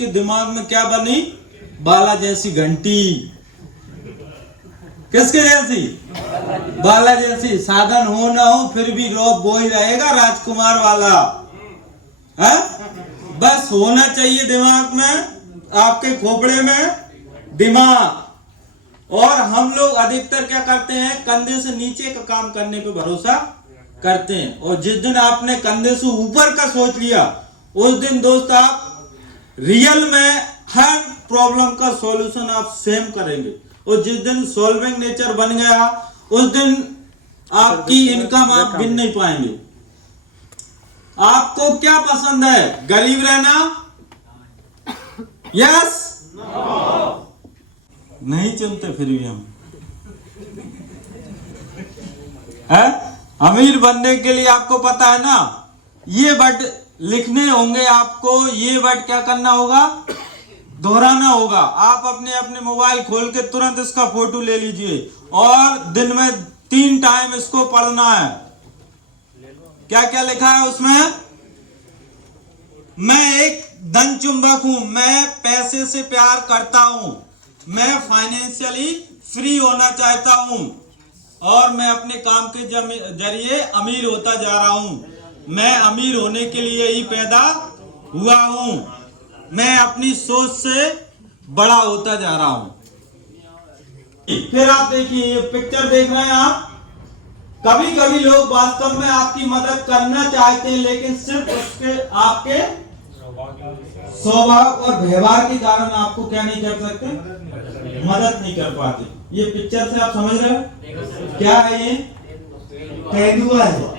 उसके दिमाग में क्या बनी? बाला जैसी घंटी। किसके जैसी? बाला जैसी। साधन हो ना हो फिर भी रौब वो ही रहेगा, राजकुमार वाला है। बस होना चाहिए दिमाग में, आपके खोपड़े में दिमाग। और हम लोग अधिकतर क्या करते हैं? कंधे से नीचे का काम करने पे भरोसा करते हैं। और जिस दिन आपने कंधे से ऊपर का सोच लिया, उस दिन दोस्त आप रियल में हर प्रॉब्लम का सॉल्यूशन आप सेम करेंगे। और जिस दिन सॉल्विंग नेचर बन गया, उस दिन आपकी इनकम आप गिन नहीं पाएंगे। आपको क्या पसंद है? गरीब रहना? यस? नहीं चलते फिर भी हम है। अमीर बनने के लिए आपको पता है ना, ये वर्ड लिखने होंगे आपको। ये वर्ड क्या करना होगा? दोहराना होगा। आप अपने अपने मोबाइल खोल के तुरंत इसका फोटो ले लीजिए और दिन में 3 टाइम इसको पढ़ना है। क्या क्या लिखा है उसमें? मैं एक धन चुंबक हूं, मैं पैसे से प्यार करता हूं, मैं फाइनेंशियली फ्री होना चाहता हूं और मैं अपने काम के जरिए अमीर होता जा रहा हूं। मैं अमीर होने के लिए ही पैदा हुआ हूं। मैं अपनी सोच से बड़ा होता जा रहा हूं। फिर आप देखिए, ये पिक्चर देख रहे हैं आप। कभी कभी लोग वास्तव में आपकी मदद करना चाहते हैं, लेकिन सिर्फ उसके आपके स्वभाव और व्यवहार के कारण आपको क्या नहीं कर सकते? मदद नहीं कर पाते। ये पिक्चर से आप समझ रहे हो क्या है? ये तेंदुआ है।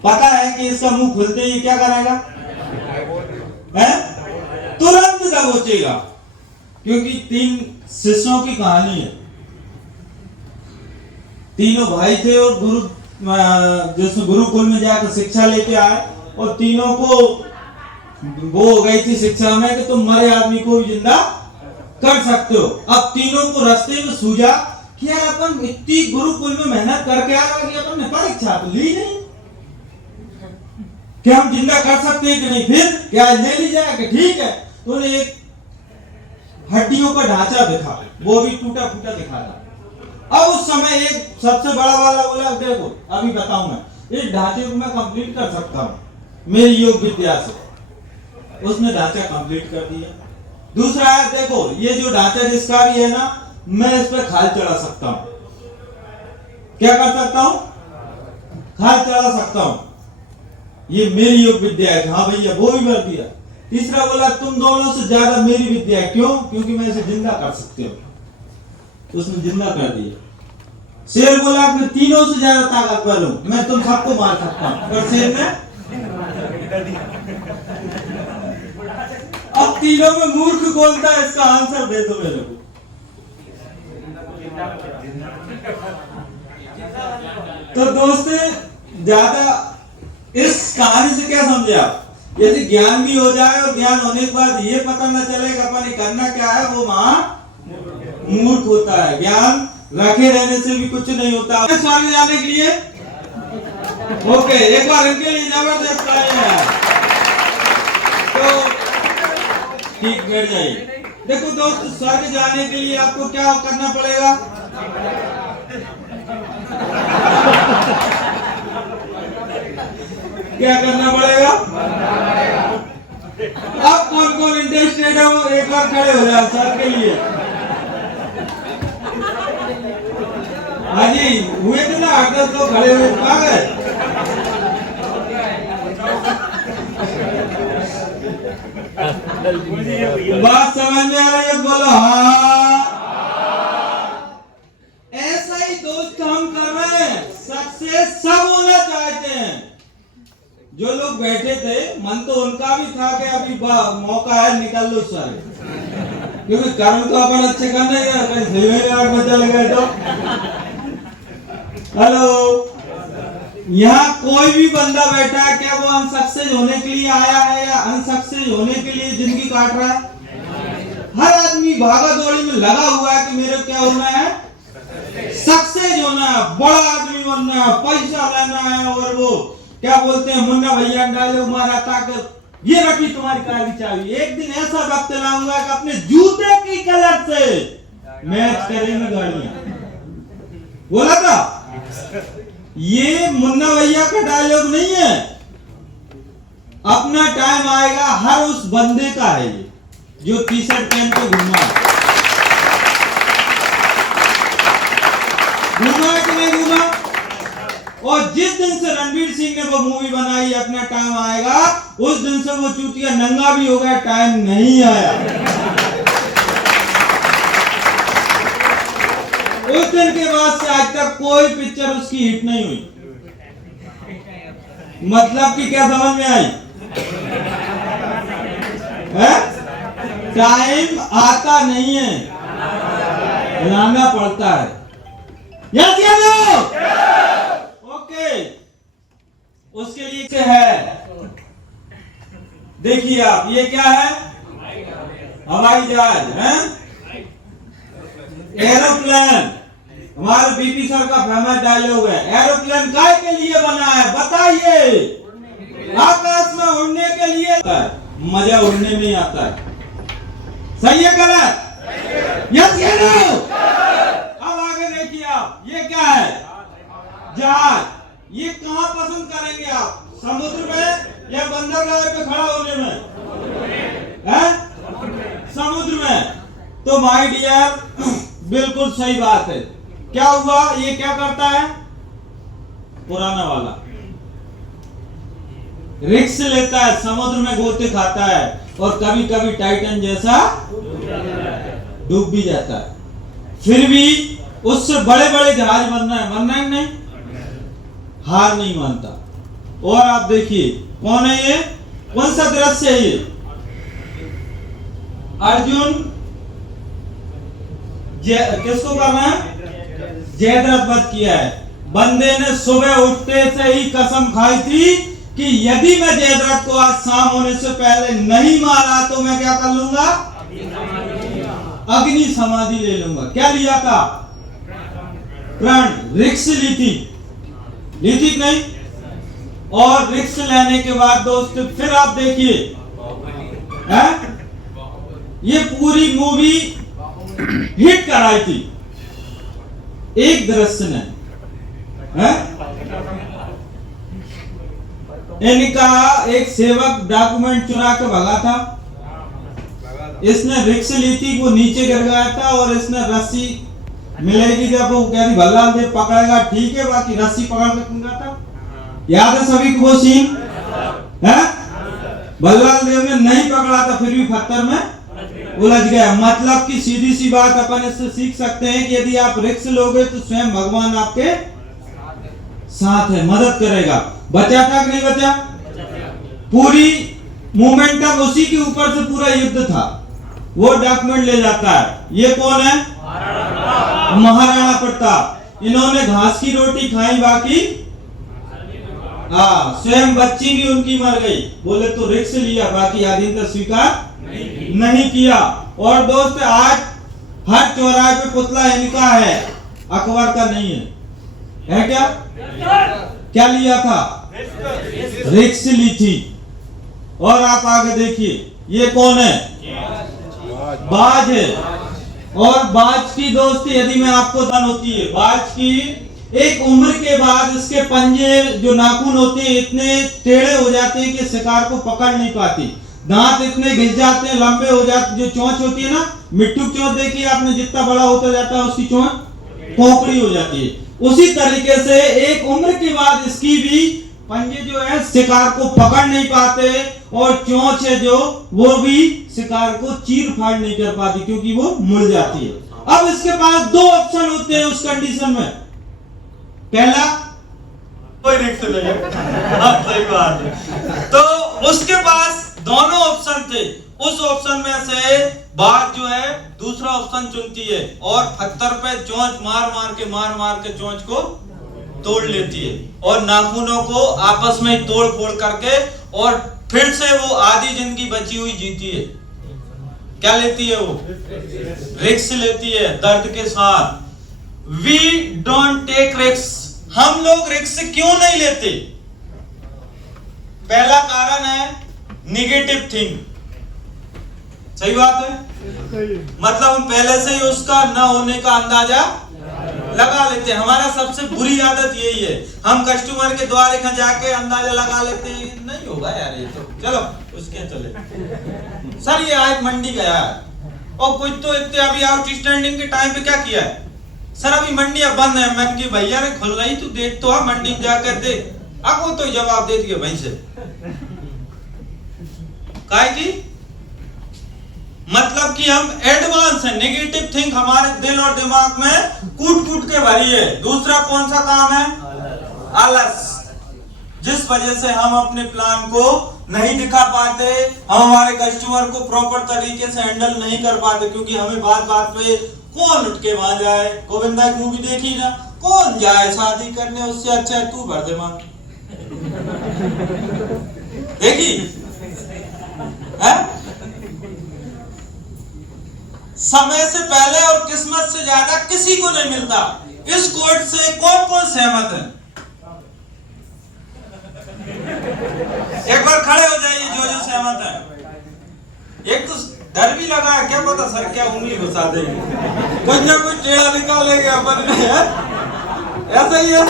पता है कि इसका मुंह खुलते ही क्या करेगा? है? तुरंत दबोचेगा। क्योंकि 3 शिष्यों की कहानी है। तीनों भाई थे और गुरुकुल में जाकर शिक्षा लेके आए, और तीनों को वो हो गई थी शिक्षा में कि तुम मरे आदमी को भी जिंदा कर सकते हो। अब तीनों को रास्ते में सूझा कि यार अपन इतनी गुरुकुल में मेहनत करके आ रहे हैं, अपन ने परीक्षा तो ली नहीं, क्या हम जिंदा कर सकते हैं कि नहीं? फिर क्या ले ली जाए कि ठीक है। तो एक हड्डियों का ढांचा दिखा, वो भी टूटा फूटा दिखा था। अब उस समय एक सबसे बड़ा वाला बोला, देखो अभी बताऊं मैं, इस ढांचे को मैं कंप्लीट कर सकता हूं मेरी योग विद्या से। उसने ढांचा कंप्लीट कर दिया। दूसरा है, देखो ये जो ढांचा जिसका भी है ना, मैं इस पर खाल चढ़ा सकता हूं। क्या कर सकता हूं? खाल चढ़ा सकता हूं। ये मेरी योग विद्या है। हाँ भैया, वो भी भर दिया। तीसरा बोला, तुम दोनों से ज्यादा मेरी विद्या है। क्यों? क्योंकि मैं इसे जिंदा कर सकती हूं। उसने जिंदा कर दिया। शेर बोला कि तीनों से ज्यादा ताकतवर हूं, मैं तुम सबको मार सकता हूं। और शेर ने अब तीनों में मूर्ख बोलता है, इसका आंसर दे दो मेरे को। तो दोस्त ज्यादा इस कहानी से क्या समझे आप? यदि ज्ञान भी हो जाए और ज्ञान होने के बाद ये पता न चले कि अपन करना क्या है, वो वहां मूर्ख होता है। ज्ञान रखे रहने से भी कुछ नहीं होता। स्वागत जाने के लिए ओके, एक बार इनके लिए जबरदस्त तालियां है। तो ठीक, बैठ जाइए। देखो दोस्त, स्वर्ग जाने के लिए आपको क्या करना पड़ेगा? क्या करना पड़ेगा? अब कौन कौन इंटरेस्टेड है वो एक बार खड़े हो जाओ सर के लिए। हाँ जी, हुए थे ना 8-10 लोग खड़े हुए, आ गए। बात समझ में आ रही है? बोलो हाँ। ऐसा ही दोस्त हम कर रहे हैं। सक्सेस सब होना चाहते हैं। जो लोग बैठे थे, मन तो उनका भी था कि अभी मौका है, निकल लो सर, क्योंकि कर्म तो अपन अच्छे करना ही है। कहीं 8 बजे लगे तो हेलो, यहाँ कोई भी बंदा बैठा है क्या वो अनसक्सेस होने के लिए आया है या अनसक्सेस होने के लिए जिंदगी काट रहा है? हर आदमी भागा दौड़ी में लगा हुआ है कि मेरे क्या होना है? सक्सेस होना है, बड़ा आदमी बनना है, पैसा लेना है। और वो क्या बोलते हैं, मुन्ना भैया डाले हमारा ताकत ये रखी तुम्हारी कार की चाबी। एक दिन ऐसा वक्त लाऊंगा कि अपने जूते की कलर से मैच करेंगे गाड़ियां। बोला था। ये मुन्ना भैया का डायलॉग नहीं है, अपना टाइम आएगा हर उस बंदे का है ये जो टी शर्ट पहन के घूमा कि नहीं घूमा। और जिस दिन से रणवीर सिंह ने वो मूवी बनाई अपना टाइम आएगा, उस दिन से वो चूतिया नंगा भी हो गया, टाइम नहीं आया। उस दिन के बाद से आज तक कोई पिक्चर उसकी हिट नहीं हुई। मतलब कि क्या समझ में आई है? टाइम आता नहीं है, लाना पड़ता है। यस या नो? ओके, उसके लिए क्या है? देखिए आप, ये क्या है? हवाई जहाज है, एरोप्लेन। हमारे बीपी सर का फेमस डायलॉग है, एरोप्लेन काय के लिए बना है बताइए? आकाश में उड़ने के लिए। मजा उड़ने में ही आता है। सही है गलत? यस या नो? अब आगे देखिए आप, ये क्या है? जहाज। ये कहां पसंद करेंगे आप? समुद्र में या बंदरगाह पे खड़ा होने में? है? समुद्र में। तो माय डियर, बिल्कुल सही बात है। क्या हुआ? ये क्या करता है? पुराना वाला रिस्क लेता है, समुद्र में गोते खाता है और कभी कभी टाइटन जैसा डूब भी जाता है। फिर भी उससे बड़े बड़े जहाज बनना है नहीं, हार नहीं मानता। और आप देखिए कौन है ये? कौन सा दृश्य है ये? अर्जुन किसको करना है? जयद्रथ वध किया है। बंदे ने सुबह उठते से ही कसम खाई थी कि यदि मैं जयद्रथ को आज शाम होने से पहले नहीं मारा तो मैं क्या कर लूंगा? अग्नि समाधि ले लूंगा। क्या लिया था? प्रण। रिक्स ली थी नहीं? और रिक्स लेने के बाद दोस्त फिर आप देखिए, ये पूरी मूवी हिट कराई थी एक दृश्य ने, इनका एक सेवक डॉक्यूमेंट चुरा के भगा था। इसने रिक्स ली थी, वो नीचे गिर गया था और इसने रस्सी मिलेगी जब वो कह रही भल्लाल देव पकड़ेगा, ठीक है, बाकी रस्सी पकड़ के टूंगा था। याद है सभी को वो सीन? है? भल्लाल देव ने नहीं पकड़ा था, फिर भी पत्थर में उलझ गया। मतलब कि सीधी सी बात अपन इससे सीख सकते हैं कि यदि आप रिक्स लोगे तो स्वयं भगवान आपके साथ है, मदद करेगा। बचा था कि नहीं बचा? पूरी मोमेंटम उसी के ऊपर से पूरा युद्ध था। वो डॉक्यूमेंट ले जाता है। ये कौन है? महाराणा प्रताप। इन्होंने घास की रोटी खाई, बाकी स्वयं बच्ची भी उनकी मर गई। बोले तो रिक्स लिया, बाकी आधीनता स्वीकार नहीं किया। और दोस्त आज हर चौराहे पे पुतला इनका है, अकबर का नहीं है क्या? क्या लिया था? रिक्स ली थी। और आप आगे देखिए, ये कौन है? बाज है। और बाज की दोस्ती यदि मैं आपको दान होती है, बाज की एक उम्र के बाद इसके पंजे जो नाखून होते हैं इतने टेढ़े हो जाते हैं कि शिकार को पकड़ नहीं पाती। दांत इतने घिस जाते हैं, लंबे हो जाते, जो चोंच होती है ना, मिट्टू चोंच देखिए आपने, जितना बड़ा होता जाता है उसकी चोंच खोखड़ी हो जाती है। उसी तरीके से एक उम्र के बाद इसकी भी पंजे जो है शिकार को पकड़ नहीं पाते और चोंच है जो वो भी शिकार को चीर फाड़ नहीं कर पाती क्योंकि वो मुड़ जाती है। अब इसके पास दो ऑप्शन होते हैं उस कंडीशन में। पहला, कोई रिक्स नहीं है। सही बात है। तो उसके पास दोनों ऑप्शन थे। उस ऑप्शन में से बात जो है दूसरा ऑप्शन चुनती है और पत्थर पे चोंच मार के चोंच को तोड़ लेती है और नाखूनों को आपस में तोड़ फोड़ करके और फिर से वो आधी जिंदगी बची हुई जीती है। क्या लेती है वो? रिक्स लेती है दर्द के साथ। वी डोंट टेक रिक्स। हम लोग रिक्स क्यों नहीं लेते? पहला कारण है निगेटिव थिंग। सही बात है। मतलब हम पहले से ही उसका न होने का अंदाजा लगा लेते हैं। हमारा सबसे बुरी आदत यही है, हम कस्टमर के द्वारे कहाँ जाके अंदाजा लगा लेते हैं, नहीं होगा यार ये तो, चलो उसके चले सर ये आज मंडी गया है और कुछ तो इतने अभी आउटस्टैंडिंग के टाइम पे क्या किया है सर, अभी मंडी अब बंद है। मैं कि भैया रे खुल रही, तू देख तो मंडी में जाकर देख। अब वो तो जवाब दे दिया वहीं से, काहे की मतलब कि हम एडवांस है। नेगेटिव थिंक हमारे दिल और दिमाग में कूट कूट के भरी है। दूसरा कौन सा काम है? आलस, जिस वजह से हम अपने प्लान को नहीं दिखा पाते, हम हमारे कस्टमर को प्रॉपर तरीके से हैंडल नहीं कर पाते, क्योंकि हमें बात बात पे कौन उठ के वहां जाए। गोविंदा की मूवी देखी ना, कौन जाए शादी करने, उससे अच्छा है तू भर दे मां। देखी है? समय से पहले और किस्मत से ज्यादा किसी को नहीं मिलता। इस कोट से कौन कौन सहमत है? एक बार खड़े हो जाइए जो जो सहमत है। एक तो डर भी लगा है, क्या पता सर क्या उंगली घुसा देंगे, कुछ ना कुछ टेढ़ा निकालेंगे अपन ने, ऐसा ही है।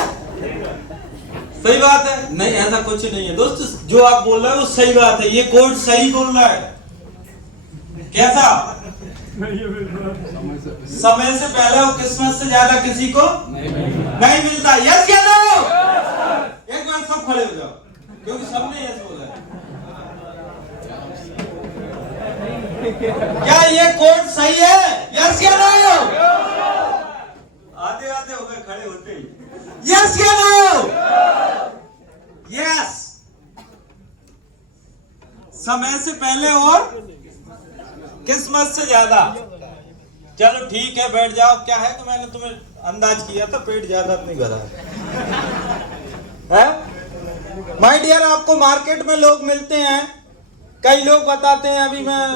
सही बात है? नहीं ऐसा कुछ नहीं है दोस्त, जो आप बोल रहे हो वो सही बात है। ये कोट सही बोल रहा है। कैसा? समय से पहले और किस्मत से ज्यादा किसी को नहीं मिलता। यस या नो? एक बार सब खड़े हो जाओ, क्योंकि सबने यस बोला है। क्या ये कोड सही है? यस या नो? आधे आधे हो गए खड़े होते ही। यस या नो? यस। समय से पहले और किस्मत से ज्यादा। चलो ठीक है बैठ जाओ। क्या है तो मैंने तुम्हें अंदाज किया था, पेट ज्यादा नहीं भरा है। माय डियर, आपको मार्केट में लोग मिलते हैं, कई लोग बताते हैं, अभी मैं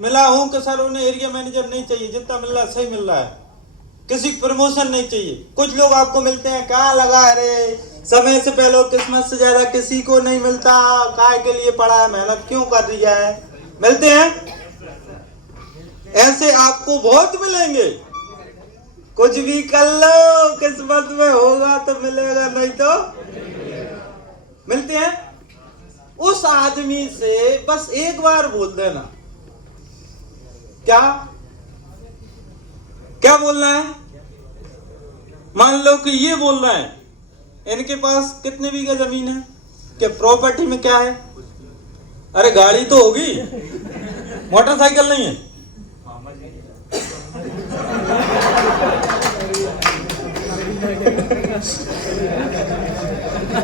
मिला हूं कि सर उन्हें एरिया मैनेजर नहीं चाहिए, जितना मिल रहा है सही मिल रहा है, किसी प्रमोशन नहीं चाहिए। कुछ लोग आपको मिलते हैं, क्या लगा अरे समय से पहले किस्मत से ज्यादा किसी को नहीं मिलता, काय के लिए पड़ा है, मेहनत क्यों कर दिया है। मिलते हैं ऐसे, आपको बहुत मिलेंगे। कुछ भी कर लो, किस्मत में होगा तो मिलेगा, नहीं तो मिलते हैं। उस आदमी से बस एक बार बोल देना। क्या क्या बोलना है? मान लो कि ये बोल रहा है, इनके पास कितने बीघा जमीन है, क्या प्रॉपर्टी में क्या है? अरे गाड़ी तो होगी, मोटरसाइकिल नहीं है।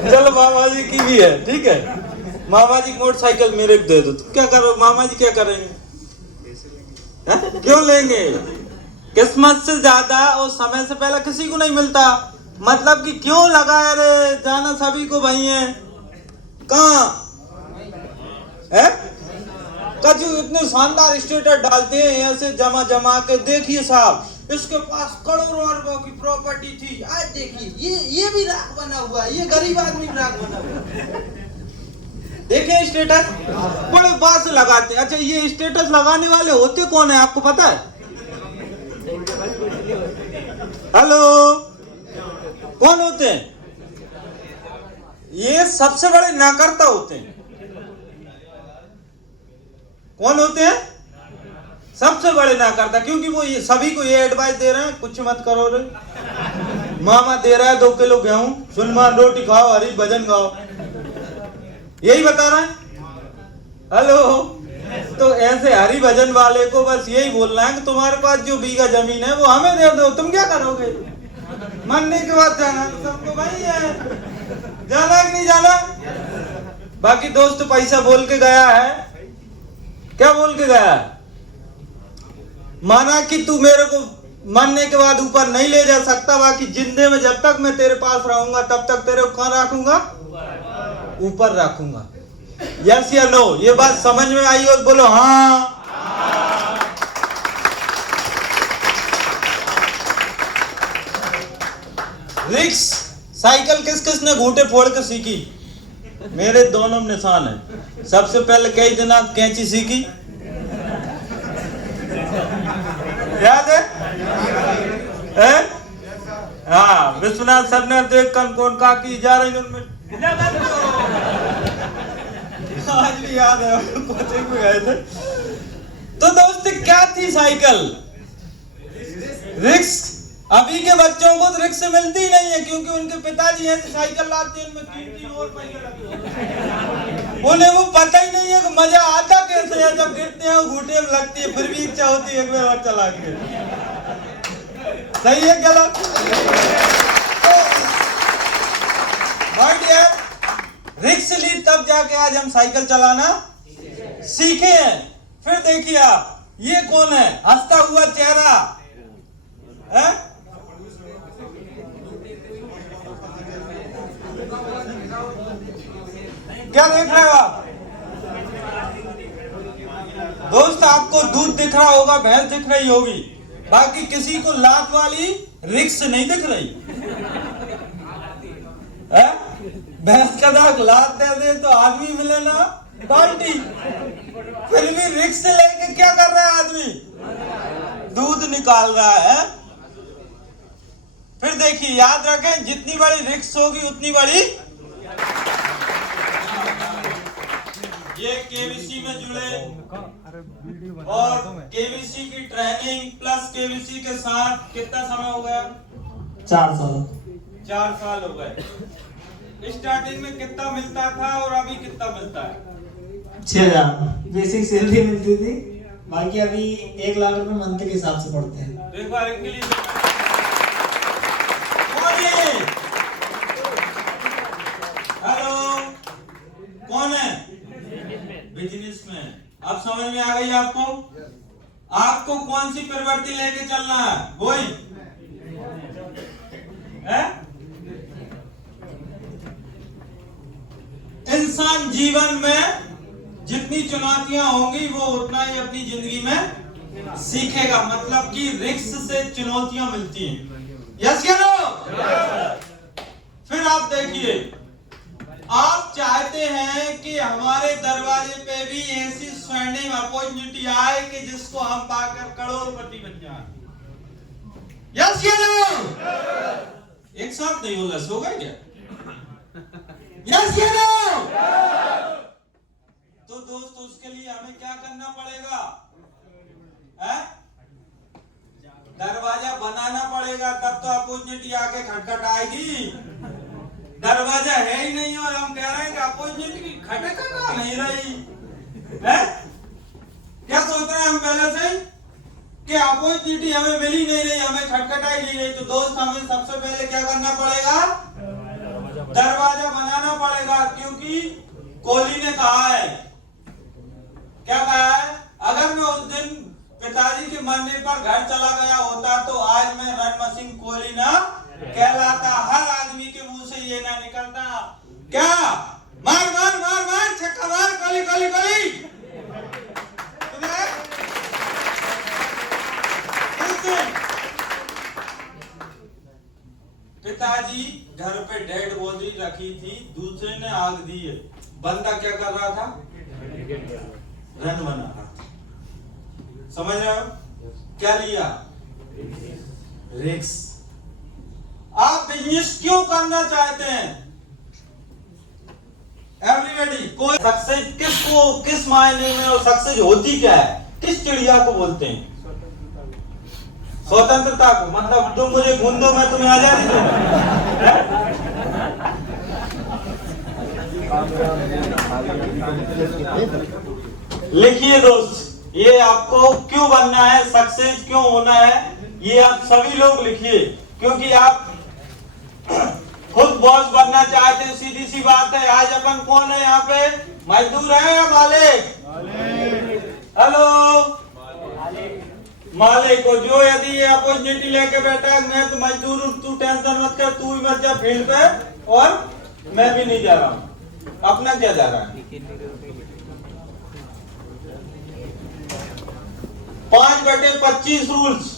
चलो मामा जी की भी है, ठीक है, मामा जी मोटरसाइकिल मेरे को दे दो। तुम क्या करो, मामा जी क्या करेंगे? क्यों लेंगे? किस्मत से ज्यादा और समय से पहले किसी को नहीं मिलता। मतलब कि क्यों लगाया रे, जाना सभी को भाई है। कहाँ है? कजू इतने शानदार स्टेटस डालते हैं ऐसे जमा जमा के, देखिए साहब इसके पास करोड़ों अरबों की प्रॉपर्टी थी, आज देखिए ये भी राख बना हुआ है, ये गरीब आदमी राख बना हुआ है। देखिए स्टेटस बड़े बात से लगाते हैं। अच्छा ये स्टेटस लगाने वाले होते कौन है आपको पता है? हेलो, कौन होते हैं? ये सबसे बड़े नाकर्ता होते हैं। कौन होते हैं? सबसे बड़े ना करता, क्योंकि वो ये सभी को ये एडवाइस दे रहे हैं, कुछ मत करो रे, मामा दे रहा है 2 किलो गेहूं, सुनमान रोटी खाओ, हरी भजन गाओ, यही बता रहा है। हेलो, तो ऐसे हरी भजन वाले को बस यही बोलना है कि तुम्हारे पास जो बीघा जमीन है वो हमें दे दो, तुम क्या करोगे? मरने के बाद जाना तो सबको भाई है, जाना कि नहीं जाना? बाकी दोस्त पैसा बोल के गया है, क्या बोल के गया है? माना कि तू मेरे को मरने के बाद ऊपर नहीं ले जा सकता, बाकी जिंदे में जब तक मैं तेरे पास रहूंगा तब तक तेरे को कहां रखूंगा? ऊपर रखूंगा। यस या नो? ये बात समझ में आई हो तो बोलो हाँ। रिक्स साइकिल किस किस ने घूंटे फोड़ के सीखी? मेरे दोनों में निशान है। सबसे पहले कई दिन आप कैंची सीखी, याद है? हाँ, विश्वनाथ सर ने देख कर कौन कहा कि जा रही उनमें आज भी याद है, कोचिंग में गए थे। तो दोस्त क्या थी साइकिल? रिक्स। अभी के बच्चों को तो रिक्स मिलती ही नहीं है, क्योंकि उनके पिताजी ऐसे साइकिल लाते हैं उनमें 3-3 और पहिए लगे होते। उन्हें वो पता ही नहीं है कि मजा आता कैसे है, जब गिरते हैं घूटे में लगती है, फिर भी इच्छा होती है एक बार और चला के। सही है गलत? बट यार रिक्स ली तब जाके आज हम साइकिल चलाना सीखे हैं। फिर देखिए आप, ये कौन है हंसता हुआ चेहरा है? क्या देख रहे हो आप दोस्त? आपको दूध दिख रहा होगा, भैंस दिख रही होगी, बाकी किसी को लात वाली रिक्स नहीं दिख रही है? भैंस का दाग लात दे दे तो आदमी मिले ना बाल्टी, फिर भी रिक्स लेके क्या कर रहा है आदमी? दूध निकाल रहा है। फिर देखिए, याद रखें, जितनी बड़ी रिक्स होगी उतनी बड़ी। ये केवीसी में जुड़े और केवीसी की ट्रेनिंग प्लस केवीसी के साथ कितना समय हो गया? 4 साल। 4 साल हो गए। स्टार्टिंग में कितना मिलता था और अभी कितना मिलता है? 6,000 बेसिक सैलरी मिलती थी, बाकी अभी 1 लाख रुपए मंथ के हिसाब से पड़ते हैं। एक बार इनके लिए हेलो, कौन है? बिजनेस में। अब समझ में आ गई आपको? आपको कौन सी प्रवृत्ति लेके चलना है? वही है? इंसान जीवन में जितनी चुनौतियां होंगी वो उतना ही अपनी जिंदगी में सीखेगा। मतलब कि रिस्क से चुनौतियां मिलती हैं। यस या नो? फिर आप देखिए, आप चाहते हैं कि हमारे दरवाजे पे भी ऐसी स्वर्णिम अपॉर्चुनिटी आए कि जिसको हम पाकर करोड़पति बन जाए। यस या नो? एक साथ नहीं बोला, सो गए क्या? यस या नो? तो दोस्तों, उसके लिए हमें क्या करना पड़ेगा? दरवाजा बनाना पड़ेगा, तब तो अपॉर्चुनिटी आके खटखटाएगी। दरवाजा है ही नहीं और हम कह रहे हैं कि अपॉर्चुनिटी खटखटा नहीं रही है। क्या सोच रहे हैं हम पहले से कि अपॉर्चुनिटी हमें मिली नहीं रही, हमें खटखटाई नहीं रही? तो दोस्त, हमें सबसे पहले क्या करना पड़ेगा? दरवाजा बनाना पड़ेगा। क्योंकि कोहली ने कहा है, क्या कहा है? अगर मैं उस दिन पिताजी के मरने पर घर चला गया होता तो आज मैं रन मशीन कोहली ना कहलाता। हर आदमी के मुंह से ये ना निकलता, क्या मार मार मार मार छक्का मार, कोहली कोहली कोहली। पिताजी घर पे डेड बॉडी रखी थी, दूसरे ने आग दी है। बंदा क्या कर रहा था? रन बना रहा। समझ रहे हो? क्या लिया? रिस्क। आप बिजनेस क्यों करना चाहते हैं? एवरीबॉडी, कोई सक्सेस किसको, किस मायने में और सक्सेस होती क्या है? किस चिड़िया को बोलते हैं? स्वतंत्रता को। मतलब तुम मुझे खून दो, मैं तुम्हें आजादी दूंगा। लिखिए दोस्त, ये आपको क्यों बनना है, सक्सेस क्यों होना है, ये आप सभी लोग लिखिए। क्योंकि आप खुद बॉस बनना चाहते हैं। सीधी सी बात है। आज अपन कौन है यहाँ पे? मजदूर है या मालिक? हेलो, मालिक को जो यदि ये अपॉर्चुनिटी लेके बैठा है, मैं तो मजदूर हूँ, तू टेंशन मत कर, तू भी मत जा फील्ड पे और मैं भी नहीं जा रहा हूँ। अपना क्या जा रहा है? 5/25 रूल्स।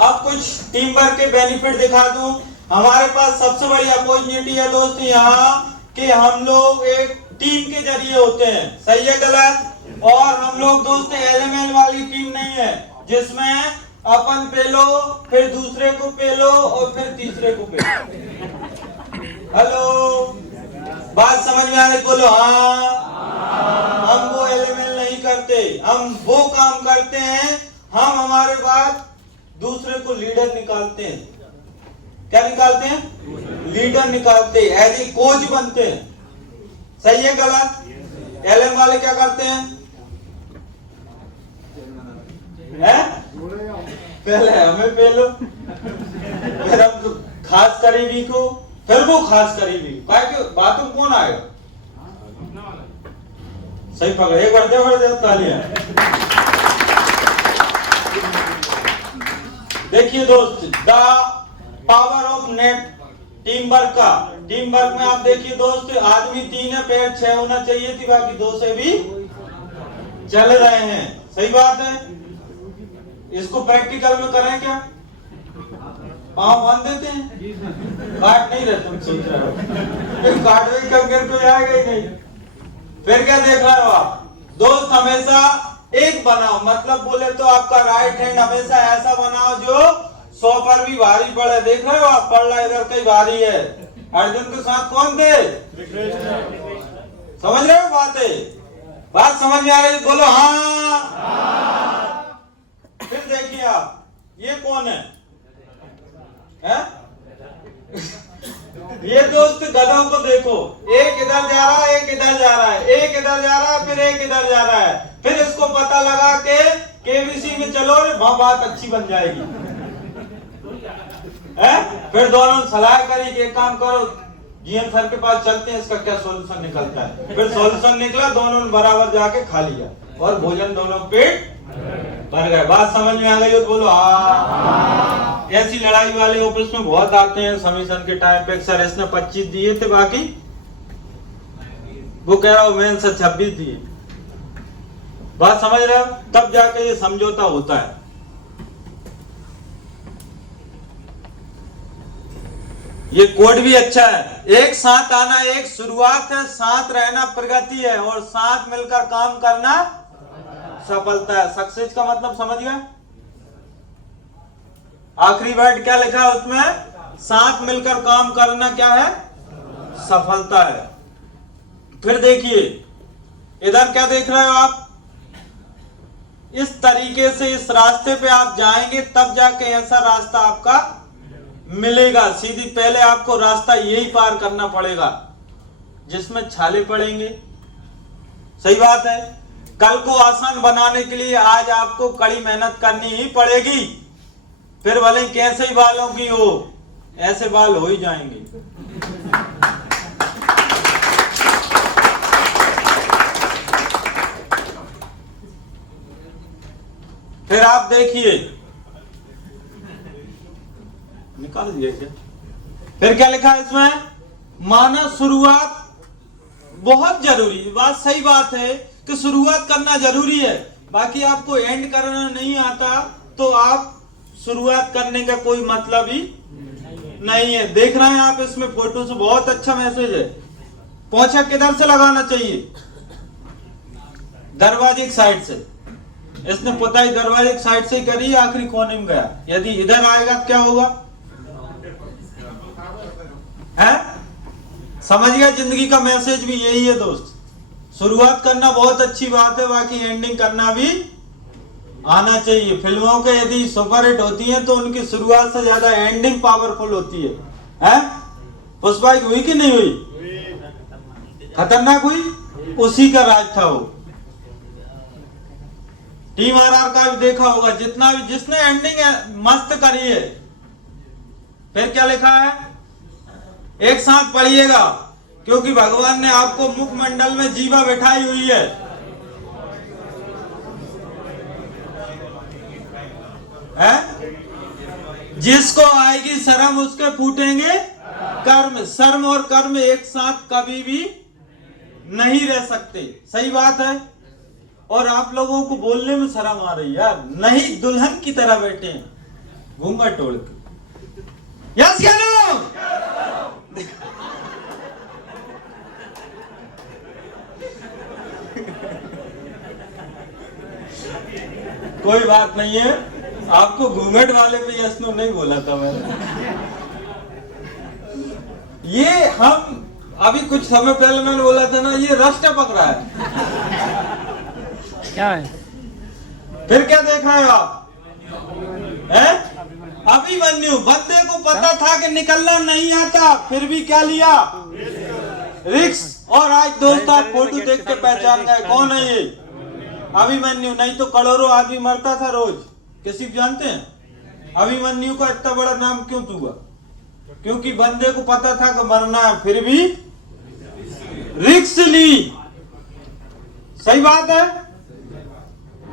अब कुछ टीम वर्क के बेनिफिट दिखा दूं। हमारे पास सबसे बड़ी अपॉर्चुनिटी है दोस्त, यहाँ कि हम लोग एक टीम के जरिए होते हैं, सही है गलत? और हम लोग दोस्त एलएमएल वाली टीम नहीं है जिसमें अपन पेलो, फिर दूसरे को पेलो और फिर तीसरे को पेलो। हेलो, बात समझ में आ रही? बोलो हाँ। हम वो एलएमएल नहीं करते, हम वो काम करते हैं, हम हमारे बाद दूसरे को लीडर निकालते हैं। क्या निकालते हैं? लीडर निकालते हैं, एज ए कोच बनते हैं। सही है गलत? एलएम वाले क्या करते हैं? पहले हमें पेलो, फिर हम तो खास करीबी को, फिर वो खास करीबी। बातों में कौन आएगा? सही पकड़, एक बार दे तालियां। देखिए दोस्त, the power of net team work का। टीम वर्क में आप देखिए दोस्त, आदमी 3 है, पैर 6 होना चाहिए थी, बाकी 2 से भी चल रहे हैं। सही बात है? इसको प्रैक्टिकल में करें क्या? पाँव बांध देते हैं, काट नहीं रहे, तुम सोच रहे हो काटवे कंकर तो आएगा ही नहीं। फिर क्या देख रहे हो आप दोस्त? हमेशा एक बनाओ, मतलब बोले तो आपका राइट हैंड हमेशा ऐसा बनाओ जो 100 पर भी भारी पड़े। देख रहे हो आप, पड़ रहा इधर कई भारी है। अर्जुन के साथ कौन थे? समझ रहे हो बातें? बात समझ में आ रही? बोलो हाँ। फिर देखिए आप, ये कौन है? ये दोस्त गधों को देखो, एक इधर जा रहा है, एक इधर जा रहा है, एक इधर जा रहा है, फिर एक इधर जा रहा है। फिर इसको पता लगा के केबीसी में चलो रे, वहां बात अच्छी बन जाएगी। फिर दोनों सलाह करी कि एक काम करो, जीएम सर के पास चलते हैं, इसका क्या सॉल्यूशन निकलता है। फिर सॉल्यूशन निकला, दोनों ने बराबर जाके खा लिया और भोजन दोनों पेट भर गए। बात समझ में आ गई हो तो बोलो हाँ। ऐसी लड़ाई वाले ऑफिस में बहुत आते हैं सबमिशन के टाइम पे, सर इसने 25 दिए थे, बाकी वो कह रहा हूं मैंने 26 दिए। बात समझ रहे हो? तब जाके ये समझौता होता है। ये कोड भी अच्छा है, एक साथ आना एक शुरुआत है, साथ रहना प्रगति है, और साथ मिलकर काम करना सफलता है। सक्सेस का मतलब समझ गए? आखिरी वर्ड क्या लिखा है उसमें? साथ मिलकर काम करना क्या है? सफलता है। फिर देखिए इधर क्या देख रहे हो आप? इस तरीके से इस रास्ते पे आप जाएंगे तब जाके ऐसा रास्ता आपका मिलेगा। सीधी पहले आपको रास्ता यही पार करना पड़ेगा जिसमें छाले पड़ेंगे। सही बात है? कल को आसान बनाने के लिए आज आपको कड़ी मेहनत करनी ही पड़ेगी। फिर भले कैसे ही बालों की हो, ऐसे बाल हो ही जाएंगे। फिर आप देखिए, निकाल दिया क्या? फिर क्या लिखा है इसमें? माना शुरुआत बहुत जरूरी। बात सही बात है कि शुरुआत करना जरूरी है, बाकी आपको एंड करना नहीं आता तो आप शुरुआत करने का कोई मतलब ही नहीं है। देख रहे हैं आप इसमें फोटो से, बहुत अच्छा मैसेज है। पोंछा किधर से लगाना चाहिए? दरवाजे की साइड से। इसने पुताई दरवाजे की साइड से करी, आखिरी कोने में गया। यदि इधर आएगा तो क्या होगा? है? समझ गया? जिंदगी का मैसेज भी यही है दोस्त। शुरुआत करना बहुत अच्छी बात है, बाकी एंडिंग करना भी आना चाहिए। फिल्मों के यदि सुपरहिट होती हैं तो उनकी शुरुआत से ज्यादा एंडिंग पावरफुल होती है। हैं? पुष्पा की हुई कि नहीं हुई? खतरनाक हुई, उसी का राज था वो। टीम आरआर का भी देखा होगा, जितना भी जिसने एंडिंग मस्त करी है। फिर क्या लिखा है? एक साथ पढ़िएगा, क्योंकि भगवान ने आपको मुखमंडल में जीवा बैठाई हुई है। जिसको आएगी शर्म उसके फूटेंगे कर्म। शर्म और कर्म एक साथ कभी भी नहीं रह सकते। सही बात है? और आप लोगों को बोलने में शर्म आ रही यार, नहीं दुल्हन की तरह बैठे हैं घूंघट तोड़ के। यस या नो? कोई बात नहीं है, आपको घूंघट वाले पे यस नो नहीं बोला था मैंने। ये हम अभी कुछ समय पहले मैंने बोला था ना, ये रस टपक रहा है। क्या है? फिर क्या देखा है आप? हैं? अभिमन्यु, बंदे को पता था कि निकलना नहीं आता, फिर भी क्या लिया? रिस्क। और आज दोस्त आप फोटो देख के पहचान गए कौन है ये? अभिमन्यु। नहीं तो करोड़ों आदमी मरता था रोज। किसी को जानते हैं? अभिमन्यु का इतना बड़ा नाम क्यों हुआ? क्योंकि बंदे को पता था कि मरना है, फिर भी रिस्क ली। सही बात है।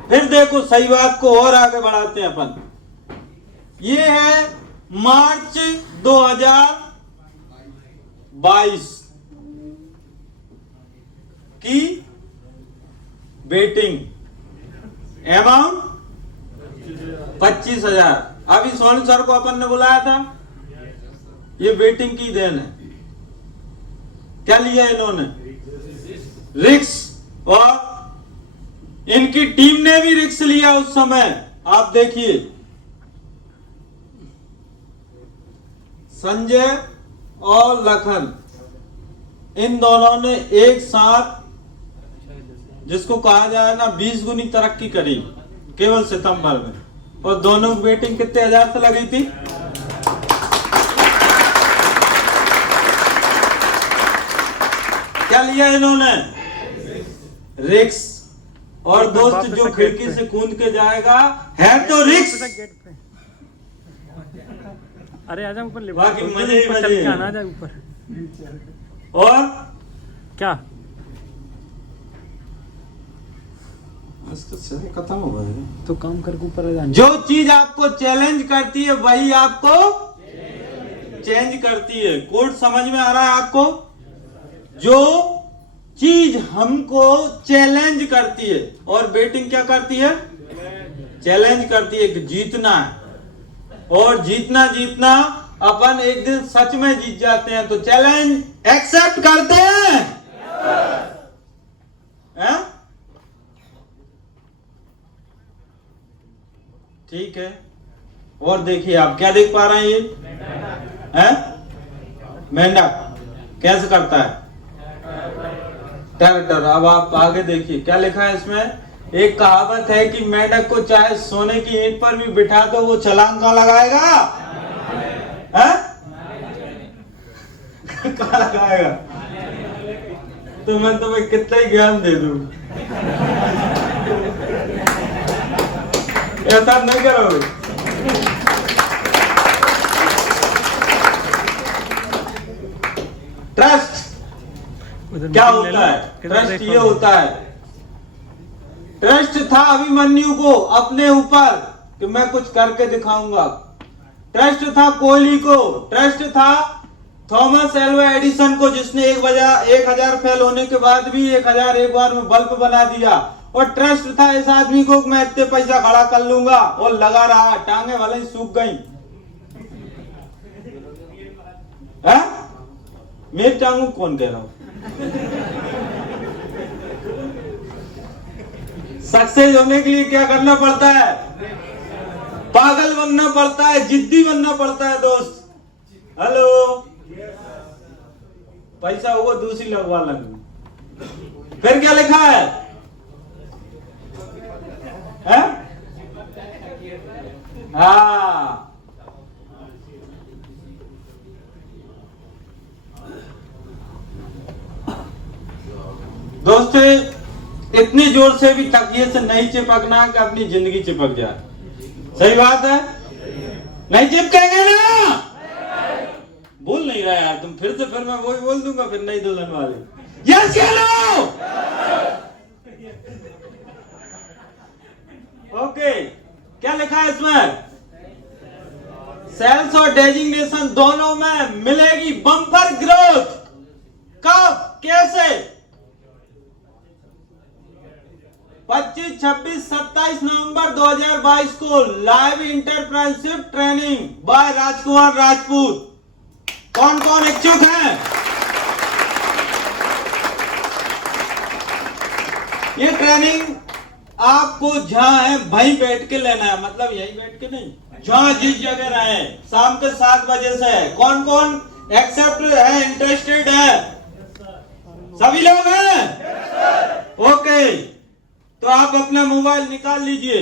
फिर देखो, सही बात को और आगे बढ़ाते हैं अपन। ये है मार्च 2022 की बेटिंग, अमाउंट 25,000। अभी सोनू सर को अपन ने बुलाया था, ये बेटिंग की देन है। क्या लिया इन्होंने? रिस्क। और इनकी टीम ने भी रिस्क लिया उस समय। आप देखिए, संजय और लखन, इन दोनों ने एक साथ, जिसको कहा जाए ना, 20 गुनी तरक्की करी केवल सितंबर में। और दोनों की बेटिंग कितने हजार से लगी थी? क्या लिया इन्होंने? रिस्क। और दोस्त, जो खिड़की से कूद के जाएगा है तो रिस्क। अरे आजा ऊपर ले, बाकी मजे ही मजे हैं। आना जा ऊपर। और क्या खत्म हो गया तो काम करके ऊपर आ जा। जो चीज आपको चैलेंज करती है वही आपको चेंज करती है। कोड समझ में आ रहा है आपको? जो चीज हमको चैलेंज करती है, और बेटिंग क्या करती है? चैलेंज करती है कि जीतना है। और जीतना जीतना अपन एक दिन सच में जीत जाते हैं। तो चैलेंज एक्सेप्ट करते हैं? हैं? ठीक है। और देखिए, आप क्या देख पा रहे हैं? ये है मेंढक कैसे करता है? टर। अब आप आगे देखिए क्या लिखा है इसमें। एक कहावत है कि मेंढक को चाहे सोने की ईंट पर भी बिठा दो, वो छलांग कहाँ लगाएगा? है? कहाँ लगाएगा? तो मैं तुम्हें कितना ही ज्ञान दे दूं, ऐसा नहीं करोगे। ट्रस्ट क्या होता है? ट्रस्ट ये होता है, ट्रस्ट था अभिमन्यु को अपने ऊपर कि मैं कुछ करके दिखाऊंगा। ट्रस्ट था कोहली को, ट्रस्ट था थॉमस एल्वा एडिसन को, जिसने 1000 फेल होने के बाद भी 1000 एक बार में बल्ब बना दिया। और ट्रस्ट था इस आदमी को मैं इतने पैसा खड़ा कर लूंगा, और लगा रहा, टांगे वाले ही सूख गई। मेरी टांगू कौन कह रहा हूं? सक्सेस होने के लिए क्या करना पड़ता है? पागल बनना पड़ता है, जिद्दी बनना पड़ता है दोस्त। हेलो, पैसा होगा दूसरी लगवा लेंगे। फिर क्या लिखा है? हाँ, दोस्त, इतनी जोर से भी तकिए से नहीं चिपकना कि अपनी जिंदगी चिपक जाए। सही बात है? नहीं चिपकेंगे ना? बोल नहीं रहा यार तुम। फिर से फिर मैं वही बोल दूंगा, फिर नहीं दुल्हन वाले। यस या नो? ओके, क्या लिखा है इसमें? सेल्स और डेजिग्नेशन दोनों में मिलेगी बम्पर ग्रोथ। कब, कैसे? 25, 26, 27 नवंबर 2022 को लाइव इंटरप्रेन्योरशिप ट्रेनिंग बाय राजकुमार राजपूत। कौन कौन इच्छुक हैं? ये ट्रेनिंग आपको जहां है वहीं बैठ के लेना है, मतलब यही बैठ के नहीं, जहां जिस जगह रहे। शाम के 7 बजे से कौन कौन एक्सेप्ट है, इंटरेस्टेड है? सभी लोग हैं? ओके, तो आप अपना मोबाइल निकाल लीजिए।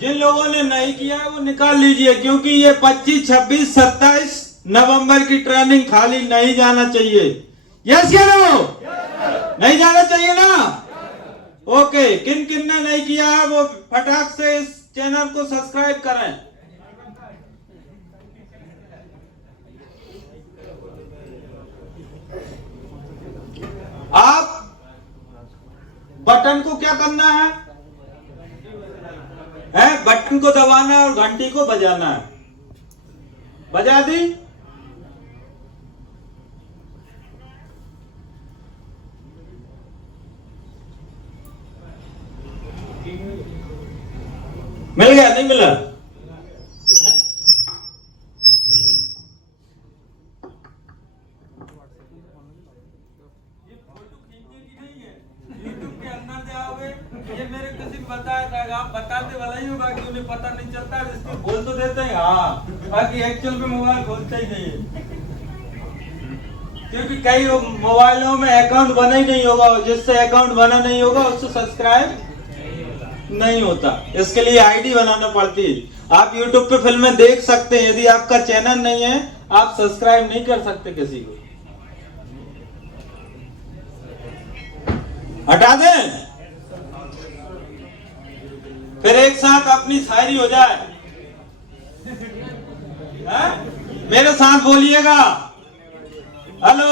जिन लोगों ने नहीं किया है वो निकाल लीजिए, क्योंकि ये 25, 26, 27 नवंबर की ट्रेनिंग खाली नहीं जाना चाहिए। यस या नो? नहीं जाना चाहिए ना? ओके, किन किन ने नहीं किया है वो फटाक से इस चैनल को सब्सक्राइब करें। आप बटन को क्या करना है? बटन को दबाना है और घंटी को बजाना है। बजा दी? मिल गया? नहीं मिला? ये मेरे किसी को बताया था, आप बताते वाला ही होगा कि उन्हें पता नहीं चलता, इसलिए बोल तो देते हैं हाँ, बाकी एक्चुअल में मोबाइल खोलते ही नहीं है, क्योंकि कई मोबाइलों में अकाउंट बना ही नहीं होगा, जिससे अकाउंट बना नहीं होगा उससे सब्सक्राइब नहीं होता। इसके लिए आईडी बनाना पड़ती है। आप यूट्यूब पे फिल्में देख सकते हैं, यदि आपका चैनल नहीं है आप सब्सक्राइब नहीं कर सकते किसी को। हटा दें? फिर एक साथ अपनी शायरी हो जाए। मेरे साथ बोलिएगा, हेलो।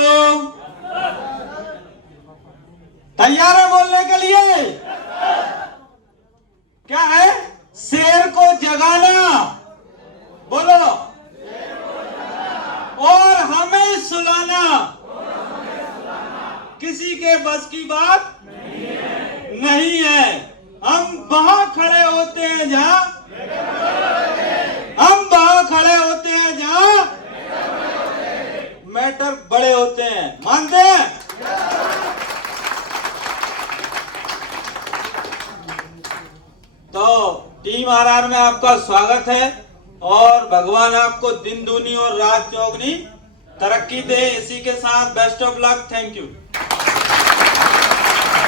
तैयार है बोलने के लिए? क्या है? शेर को जगाना, बोलो, और हमें सुलाना किसी के बस की बात नहीं है। हम वहां खड़े होते हैं जहां मैटर बड़े होते हैं। मानते हैं? तो टीम आरआर में आपका स्वागत है और भगवान आपको दिन दूनी और रात चौगनी तरक्की दे। इसी के साथ best of luck. Thank you.